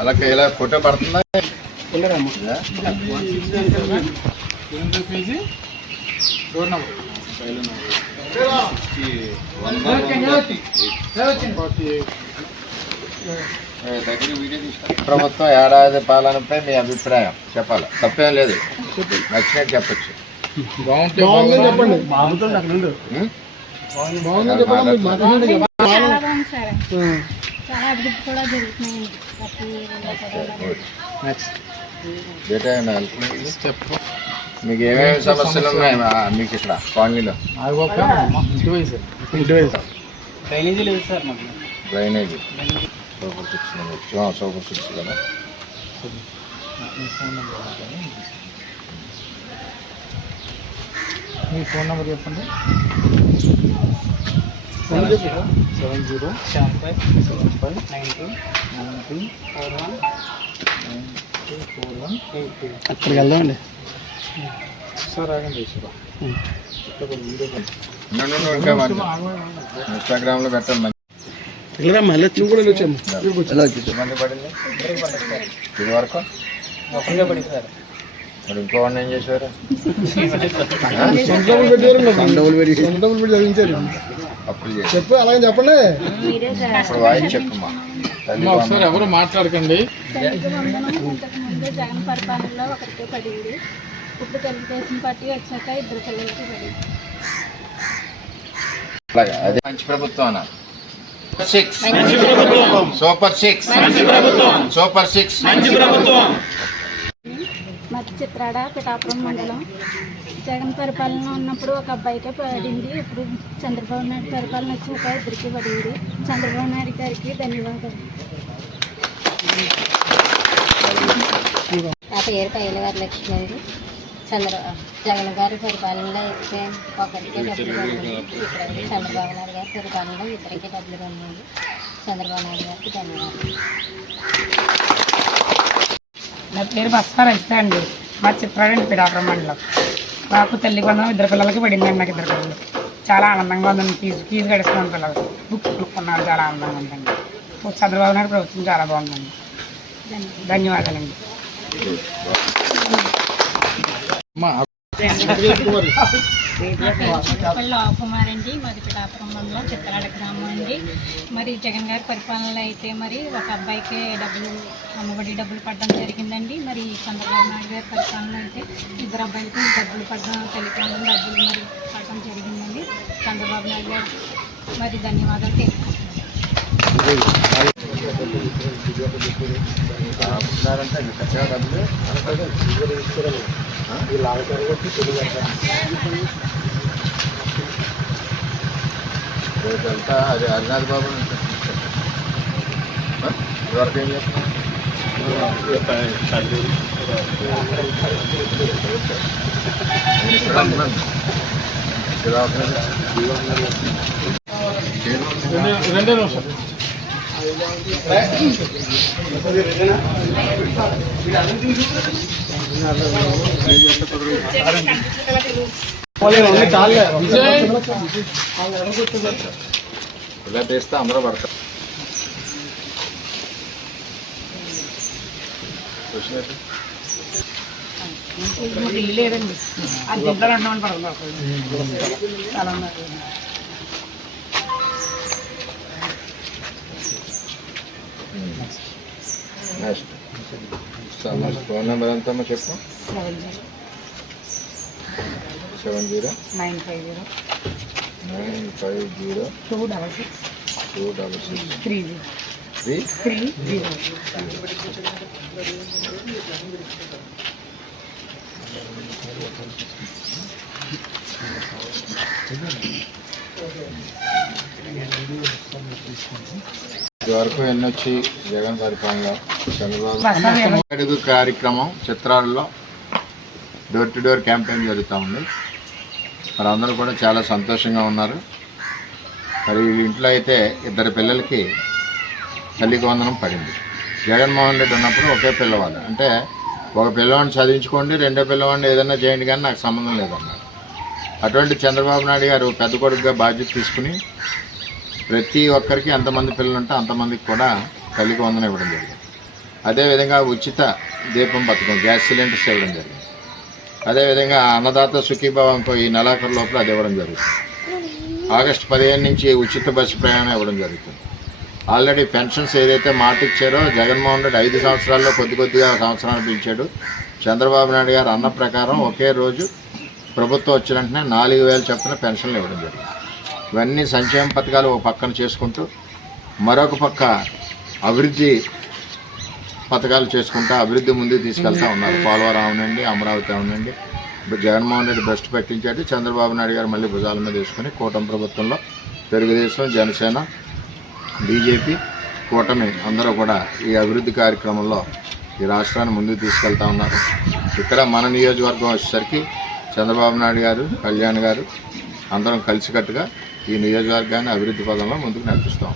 అలా ఇలా ఫోటో పడుతుందా పీజీ డోర్ నెంబర్ ప్రభుత్వం ఏడాది పాలనపై మీ అభిప్రాయం చెప్పాలి. తప్పేం లేదు. నచ్చినట్టు చెప్పచ్చు. బాగుంటుంది చెప్పండి? చాలా బాగుంది సార్. చాలా అభివృద్ధి కూడా? మీకు ఏమేమి సమస్యలు ఉన్నాయి? మీకు ఇక్కడ కాలనీలో. డ్రైనేజీ లేదు సార్ మాకు. Drainage. Super six super six కదా? మీ ఫోన్ నెంబర్ చెప్పండి. Seven zero seven zero seven five seven five nine two nine three four one nine two four one eight two అక్కడికి వెళ్దామండి సార్ ఆగండి ఇన్స్టాగ్రామ్లో పెట్టండి ఇక్కడ మళ్ళీ కూడా వచ్చాము పడింది ఇది వరకు ఒక్కగా పడి సార్. మరి ఇంకో వన్ ఏం చేశారు? అప్పులు చేసి చెప్పు అలాగే చెప్పండి. ఇప్పుడు చెప్పమ్మా. ఒకసారి ఎవరు మాట్లాడకండి. తెలుగు వందనం ఇంతకు ముందు జగన్ పరిపాలనలో ఒకరికే పడింది. ఇప్పుడు తెలుగుదేశం పార్టీ వచ్చాక ఇద్దరు పిల్లలకి పడింది. అలాగే అది మంచి ప్రభుత్వం అన్న. Six super six super six మధ్య చిత్రాడ పిఠాపురం మండలం. జగన్ పరిపాలన ఉన్నప్పుడు ఒక అబ్బాయికే పడింది. ఇప్పుడు చంద్రబాబు నాయుడు పరిపాలన వచ్చాక ఇద్దరికి పడింది. చంద్రబాబు నాయుడు గారికి ధన్యవాదాలు. నా పేరు పైల వరలక్ష్మి లక్ష్మి చంద్ర జగన్ గారి పరిపాలనలో అయితే ఒకరికే డబ్బులు పడినాయి ఇక్కడైతే చంద్రబాబు నాయుడు గారి పరిపాలనలో ఇద్దరికి డబ్బులు పడినాయి చంద్రబాబు నాయుడు గారికి ధన్యవాదాలు. నా పేరు బస్తా రజిత అండి. మా చిత్రాడండి పిడాపురం మండలం. నాకు తల్లి కొందరం ఇద్దరు పిల్లలకి పడిందండి నాకు ఇద్దరు పిల్లలు. చాలా ఆనందంగా ఉందండి. ఫీజు ఫీజు గడుస్తున్నాను పిల్లలు. బుక్స్ కొనుక్కున్నారు చాలా ఆనందంగా ఉందండి. చంద్రబాబు నాయుడు ప్రభుత్వం చాలా బాగుందండి. ధన్యవాదాలండి. నా కుమార్ అండి మాది పిఠాపురం మండలం చిత్రాడ గ్రామం అండి. మరి జగన్ గారి పరిపాలనలో అయితే మరి ఒక అబ్బాయికి డబ్బులు అమ్మఒడి డబ్బులు పడడం జరిగిందండి. మరి చంద్రబాబు నాయుడు గారి పరిపాలన అయితే ఇద్దరు అబ్బాయిలకి డబ్బులు పడడం తెలియకుండా డబ్బులు మరి పడడం జరిగిందండి. చంద్రబాబు నాయుడు గారు మరి ధన్యవాదాలు తెలుపుకుంటున్నాను రేపంతా అది హరినాథ్ బాబు ఇవరకు ఏం చేస్తున్నాం నేను ఇక్కడ రెండే నిమిషం ఇలా తీస్తే అందరూ పడతారు చూసినట్టు మాకు ఇల్లు లేదండి అది ఇంట్లో ఉండమని పడుతుంది చాలా ఉన్నారు నెక్స్ట్. ఫోన్ నెంబర్ ఎంతమ్మా చెప్పు? Seven zero? Nine five zero. Nine five zero? Two double six. Two double six. Three zero. Three? Three zero. ఎన్ని వచ్చి జగన్ పరిపాలనలో చంద్రబాబు అడుగు కార్యక్రమం చిత్రాలలో డోర్ టు డోర్ క్యాంపెయిన్ జరుగుతూ ఉంది. మరి అందరూ కూడా చాలా సంతోషంగా ఉన్నారు. మరి ఇంట్లో అయితే ఇద్దరు పిల్లలకి తల్లికి వందనం పడింది. జగన్మోహన్ రెడ్డి ఉన్నప్పుడు ఒకే పిల్లవాడు. అంటే ఒక పిల్లవాడిని చదివించుకోండి రెండో పిల్లవాడిని ఏదైనా చేయండి కానీ నాకు సంబంధం లేదన్నారు. అటువంటి చంద్రబాబు నాయుడు గారు పెద్ద కొడుకుగా బాధ్యత తీసుకుని ప్రతి ఒక్కరికి ఎంతమంది పిల్లలు ఉంటే అంతమందికి కూడా తల్లికి వందనం ఇవ్వడం జరిగింది. అదేవిధంగా ఉచిత దీపం పథకం గ్యాస్ సిలిండర్స్ ఇవ్వడం జరిగింది. అదేవిధంగా అన్నదాత సుఖీభావంకు ఈ నెలాఖరు లోపల అది ఇవ్వడం జరుగుతుంది. ఆగస్టు పదిహేను నుంచి ఉచిత బస్సు ప్రయాణం ఇవ్వడం జరుగుతుంది. ఆల్రెడీ పెన్షన్స్ ఏదైతే మాట ఇచ్చారో జగన్మోహన్ రెడ్డి ఐదు సంవత్సరాల్లో కొద్ది కొద్దిగా సంవత్సరాలు పిలిచాడు. చంద్రబాబు నాయుడు గారు అన్న ప్రకారం ఒకే రోజు ప్రభుత్వం వచ్చిన వెంటనే నాలుగు వేలు చొప్పున పెన్షన్లు ఇవ్వడం జరిగింది. ఇవన్నీ సంక్షేమ పథకాలు ఒక పక్కన చేసుకుంటూ మరొక పక్క అభివృద్ధి పథకాలు చేసుకుంటూ అభివృద్ధి ముందుకు తీసుకెళ్తా ఉన్నారు. పోలవరం అవునండి అమరావతి అవునండి జగన్మోహన్ రెడ్డి బెస్ట్ పెట్టించాడు. చంద్రబాబు నాయుడు గారు మళ్ళీ భుజాల మీద వేసుకుని కూటమి ప్రభుత్వంలో తెలుగుదేశం జనసేన బీజేపీ కూటమి అందరూ కూడా ఈ అభివృద్ధి కార్యక్రమంలో ఈ రాష్ట్రాన్ని ముందుకు తీసుకెళ్తా ఉన్నారు. ఇక్కడ మన నియోజకవర్గం వచ్చేసరికి చంద్రబాబు నాయుడు గారు కళ్యాణ్ గారు అందరం కలిసికట్టుగా ఈ నియోజకవర్గాన్ని అభివృద్ధి పదంలో ముందుకు నడిపిస్తాం.